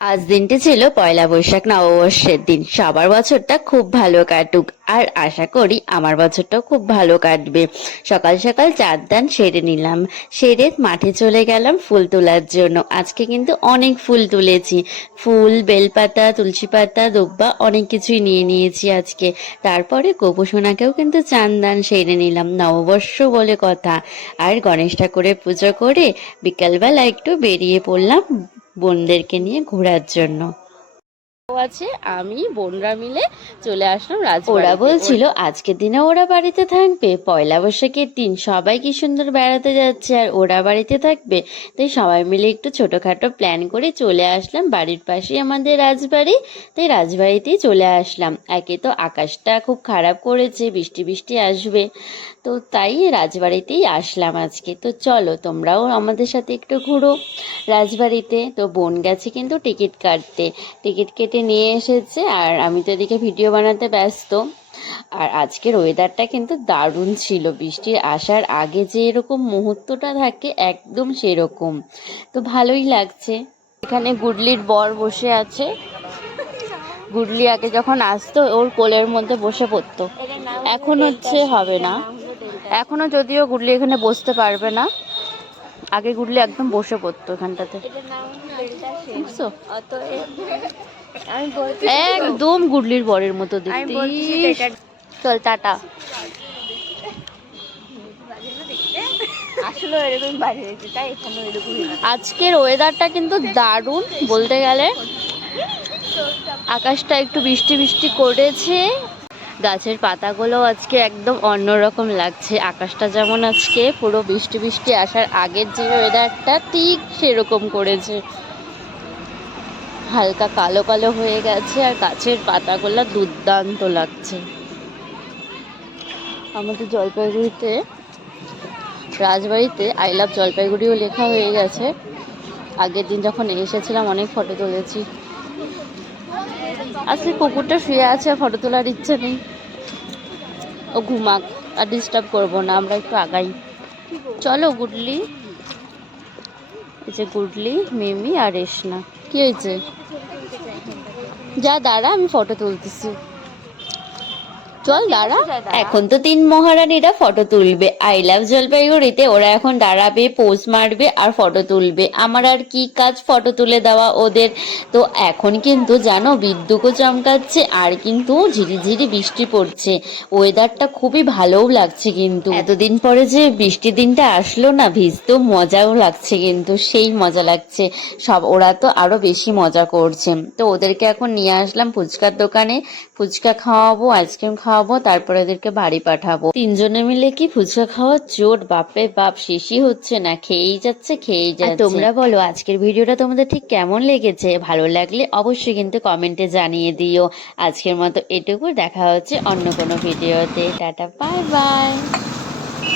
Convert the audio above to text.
আজ দিনটি ছিল পয়লা বৈশাখ নববর্ষের দিন। সবার বছরটা খুব ভালো কাটুক, আর আশা করি আমার বছরটাও খুব ভালো কাটবে। সকাল সকাল চাঁদ দান সেরে নিলাম, সেরে মাঠে চলে গেলাম ফুল তোলার জন্য। আজকে কিন্তু অনেক ফুল তুলেছি, ফুল, বেলপাতা, তুলসী পাতা, দুব্বা, অনেক কিছুই নিয়ে নিয়েছি আজকে। তারপরে গোপুসোনাকেও কিন্তু চাঁদ দান সেরে নিলাম, নববর্ষ বলে কথা। আর গণেশ ঠাকুরের পুজো করে বিকালবেলা একটু বেরিয়ে পড়লাম বোনদেরকে নিয়ে ঘোরার জন্য। আছে আমি বোনরা মিলে চলে আসলাম রাজবাড়িতে। ওরা বলছিল আজকের দিনে ওরা বাড়িতে থাকবে, পয়লা বৈশাখের দিন সবাই কি সুন্দর বেড়াতে যাচ্ছে আর ওরা বাড়িতে থাকবে। তাই সবাই মিলে একটু ছোটখাটো প্ল্যান করে চলে আসলাম। বাড়ির পাশেই আমাদের রাজবাড়ি, তাই রাজবাড়িতেই চলে আসলাম। একে তো আকাশটা খুব খারাপ করেছে, বৃষ্টি বৃষ্টি আসবে, তো তাই রাজবাড়িতেই আসলাম আজকে। তো চলো তোমরাও আমাদের সাথে একটু ঘুরো রাজবাড়িতে। তো বোন গেছে কিন্তু টিকিট কাটতে, টিকিট কেটে নিয়ে এসেছে, আর আমি তো এদিকে ভিডিও বানাতে ব্যস্ত। আর আজকের ওয়েদারটা কিন্তু দারুণ ছিল, বৃষ্টির আসার আগে যে এরকম মুহূর্তটা থাকে একদম সেরকম। তো ভালোই লাগছে। এখানে গুডলির বর বসে আছে। গুডলি আগে যখন আসতো ওর কোলের মধ্যে বসে পড়তো, এখন হচ্ছে হবে না। এখনো যদিও গুডলি এখানে বসতে পারবে না, আগে গুডলি একদম বসে পড়তো এখানটাতে। একদম গুডলির বরের মতো দেখতে। চল টাটা। আজকের ওয়েদারটা কিন্তু দারুণ বলতে গেলে। আকাশটা একটু বৃষ্টি বৃষ্টি করেছে, গাছের পাতাগুলো আজকে একদম অন্যরকম লাগছে। আকাশটা যেমন আজকে পুরো বৃষ্টি বৃষ্টি আসার আগের যে ওয়েদারটা ঠিক সেরকম করেছে, হালকা কালো কালো হয়ে গেছে, আর গাছের পাতাগুলো দুর্দান্ত লাগছে। আমাদের জলপাইগুড়িতে রাজবাড়িতে আই লাভ জলপাইগুড়িও লেখা হয়ে গেছে। আগের দিন যখন এসেছিলাম অনেক ফটো তুলেছি। আজকে কুকুরটা শুয়ে আছে, ফটো তোলার ইচ্ছে নেই, ও ঘুমাক, আর ডিস্টার্ব করবো না, আমরা একটু আগাই। চলো গুডলি, এই যে গুডলি, মিমি আর রেশনা। কি হয়েছে? যা দাঁড়া, আমি ফটো তুলতেছি, চল দাঁড়া। এখন তো তিন মহারানীরা ফটো তুলবে আই লাভ জলপাইগুড়িতে। ওরা এখন দাঁড়াবে, পোজ মারবে আর ফটো তুলবে। আমার আর কি কাজ, ফটো তুলে দেওয়া ওদের। তো এখন কিন্তু জানো বিদ্যুৎও চমকাচ্ছে, আর কিন্তু ঝিরিঝিরি বৃষ্টি পড়ছে। ওয়েদারটা খুবই ভালোও লাগছে, কিন্তু এতদিন পরে যে বৃষ্টির দিনটা আসলো না, ভিজতেও মজাও লাগছে, কিন্তু সেই মজা লাগছে। সব ওরা তো আরো বেশি মজা করছে। তো ওদেরকে এখন নিয়ে আসলাম ফুচকার দোকানে, ফুচকা খাওয়াবো, আইসক্রিম খাওয়াবো, তারপরে ওদেরকে বাড়ি পাঠাবো। তিনজনে মিলে কি ফুচকা খাওয়ার চোট, বাপরে বাপ, শেষই হচ্ছে না, খেয়েই যাচ্ছে খেয়েই যাচ্ছে। তোমরা বলো আজকের ভিডিওটা তোমাদের ঠিক কেমন লেগেছে? ভালো লাগলে অবশ্যই কিন্তু কমেন্টে জানিয়ে দিও। আজকের মতো এটুকু, দেখা হচ্ছে অন্য কোনো ভিডিওতে। Tata, bye bye.